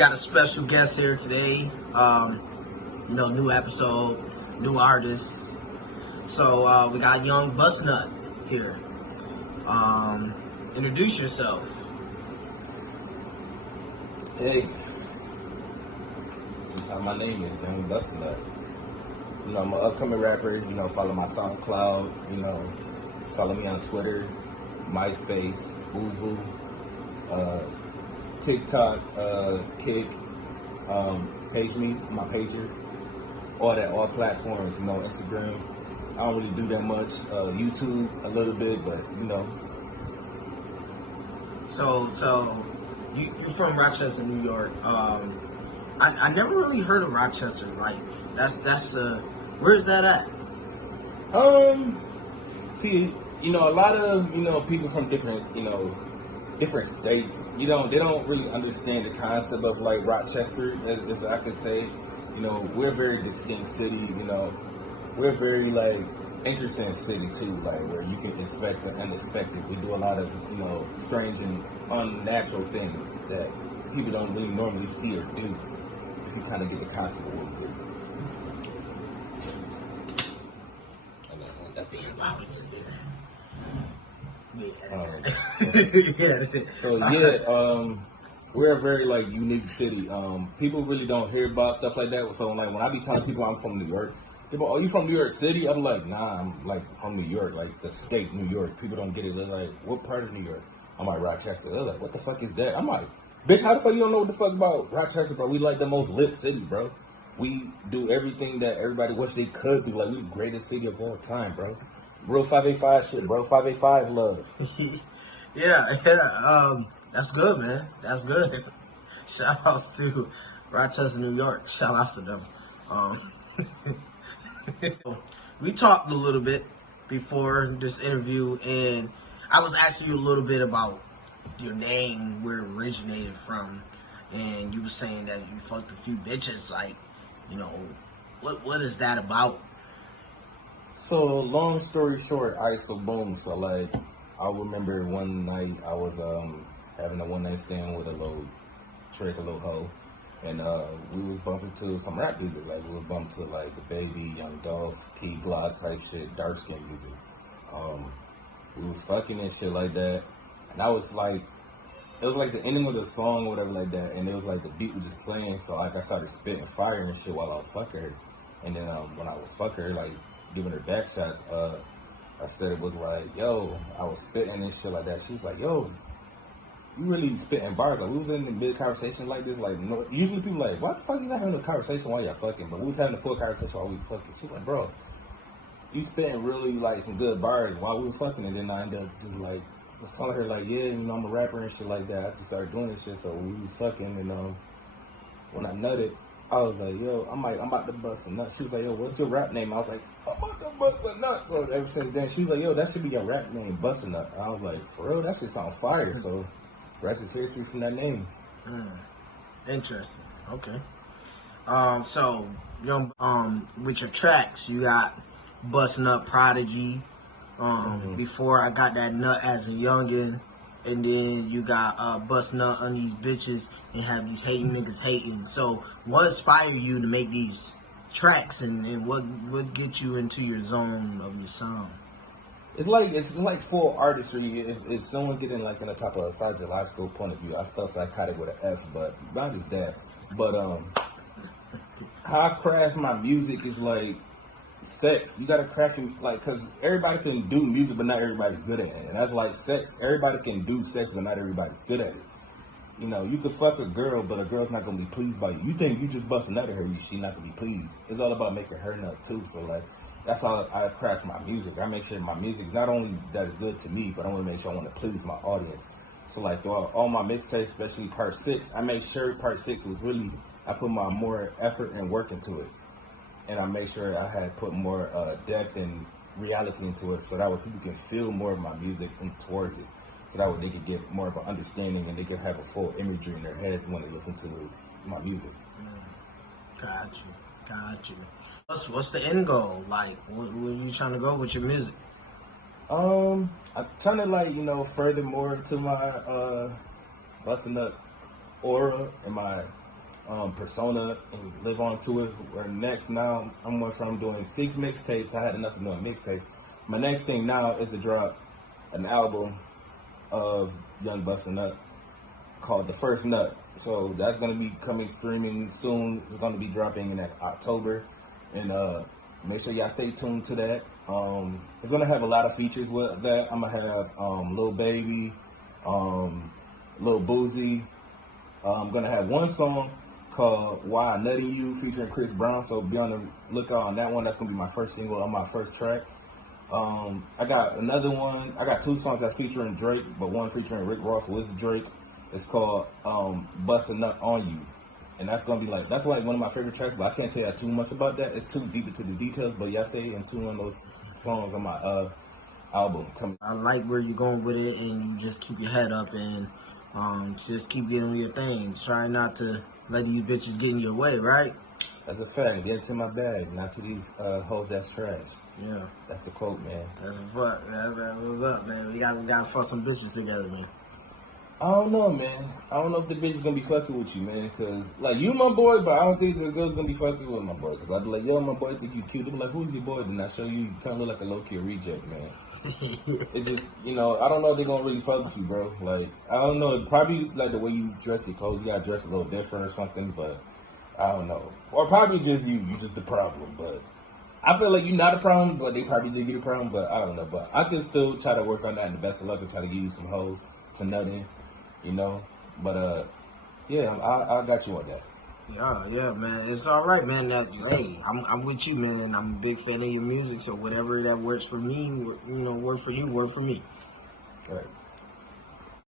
got a special guest here today. New episode, new artists. So we got young Busnut here. Introduce yourself. Hey, that's how my name is, Young Busnut. I'm an upcoming rapper. Follow my SoundCloud. Follow me on Twitter, MySpace, Uvu, TikTok, Kick, page me, my pager, all platforms. Instagram. I don't really do that much. YouTube a little bit, but So you from Rochester, New York. I never really heard of Rochester. Like that's where's that at? See, a lot of people from different states. They don't really understand the concept of like Rochester, as I could say. We're a very distinct city. We're a very like interesting city too, like where you can expect the unexpected. We do a lot of strange and unnatural things that people don't really normally see or do. If you kind of get the concept of what we do. We're a very like unique city. People really don't hear about stuff like that. So like when I be telling people I'm from New York, people, "Oh, you from New York City?" I'm like, "Nah, I'm like from New York, like the state New York." People don't get it. They're like, "What part of New York?" I'm like, "Rochester." They're like, "What the fuck is that?" I'm like, "Bitch, how the fuck you don't know what the fuck about Rochester, bro? We like the most lit city, bro. We do everything that everybody wish they could do. Like we the greatest city of all time, bro. Real 585 shit, bro. 585 love." Yeah. That's good, man. That's good. Shout outs to Rochester, New York. Shout outs to them. We talked a little bit before this interview, and I was asking you a little bit about your name, where it originated from, and you were saying that you fucked a few bitches. Like, what is that about? So long story short, ISO boom. So like, I remember one night I was having a one night stand with a little hoe, and we was bumping to some rap music. Like we was bumping to like The Baby, Young Dolph, Key Glock type shit, dark skin music. We was fucking and shit like that, and I was like, it was like the ending of the song or whatever like that, and it was like the beat was just playing. So like I started spitting fire and shit while I was fucking her, and then when I was fucking her, like giving her back shots, after it was like, yo, I was spitting and shit like that. She was like, yo, you really spitting bars. Like, we was in a big conversation like this. Like, no, usually people like, why the fuck you not having a conversation while y'all fucking? But we was having a full conversation while we was fucking. She was like, bro, you spitting really like some good bars while we was fucking. And then I ended up just like, was telling her like, yeah, I'm a rapper and shit like that. I just started doing this shit. So we was fucking, and when I nutted, I was like, yo, I'm about to bust a nut. She was like, yo, what's your rap name? I was like, I'm about to bust a nut. So ever since then, she was like, yo, that should be your rap name, Bust a Nut. I was like, for real? That shit sound fire. So rest is history from that name. Interesting. Okay. So with your tracks, you got Bustin' Up Prodigy. Before I got that nut as a youngin'. And then you got busting up on these bitches and have these hating niggas hating. So what inspired you to make these tracks, and what get you into your zone of your sound? It's like full artistry. If someone getting like in the type of psychological point of view, I spell psychotic with an F, but not just that. But how I craft my music is like sex. You gotta craft it like, cause everybody can do music, but not everybody's good at it. And that's like sex. Everybody can do sex, but not everybody's good at it. You could fuck a girl, but a girl's not gonna be pleased by you. You think you just busting nut at her, she not gonna be pleased. It's all about making her nut too. So like, that's how I craft my music. I make sure my music is not only that is good to me, but I want to make sure I want to please my audience. So like all my mixtapes, especially part 6, I made sure part 6 was really, I put my more effort and work into it. And I made sure I had put more depth and reality into it, so that way people can feel more of my music and towards it. So that way they could get more of an understanding and they can have a full imagery in their head when they listen to my music. Got you. What's the end goal? Like, where are you trying to go with your music? I'm trying to like, further more to my busting up aura and my persona and live on to it. Where next now I'm doing 6 mixtapes. I had enough of doing mixtapes. My next thing now is to drop an album of Young Bustin' Up called The First Nut. So that's gonna be coming streaming soon. It's gonna be dropping in October, and make sure y'all stay tuned to that. It's gonna have a lot of features with that. I'm gonna have Lil Baby, Lil Boozy. I'm gonna have one song called Why I Nutting You featuring Chris Brown. So be on the lookout on that one. That's gonna be my first single on my first track. I got another one. I got 2 songs that's featuring Drake, but one featuring Rick Ross with Drake. It's called Bustin' Up on You. And that's gonna be that's like one of my favorite tracks, but I can't tell you too much about that. It's too deep into the details, but y'all stay in tune on those songs on my album coming. I like where you're going with it, and you just keep your head up and just keep getting your things. Try not to let these bitches get in your way, right? That's a fact. Get into my bag, not to these hoes that's trash. Yeah. That's the quote, man. That's what. What's up, man? We gotta fuck some bitches together, man. I don't know, man. I don't know if the bitch is gonna be fucking with you, man. Cause like you my boy, but I don't think the girl's gonna be fucking with my boy. Cause I'd be like, yo, my boy think you cute. I'm like, who's your boy? Then I show you kind of look like a low key reject, man. It just, I don't know if they're gonna really fuck with you, bro. Like, I don't know. Probably like the way you dress your clothes. You gotta dress a little different or something. But I don't know. Or probably just you. You just the problem. But I feel like you're not a problem, but they probably did get a problem. But I don't know. But I can still try to work on that, and the best of luck and try to give you some hoes to nut in. But yeah, I got you on that. Yeah, man. It's all right, man. Hey, I'm with you, man. I'm a big fan of your music, so whatever that works for me, work for you, work for me. All right.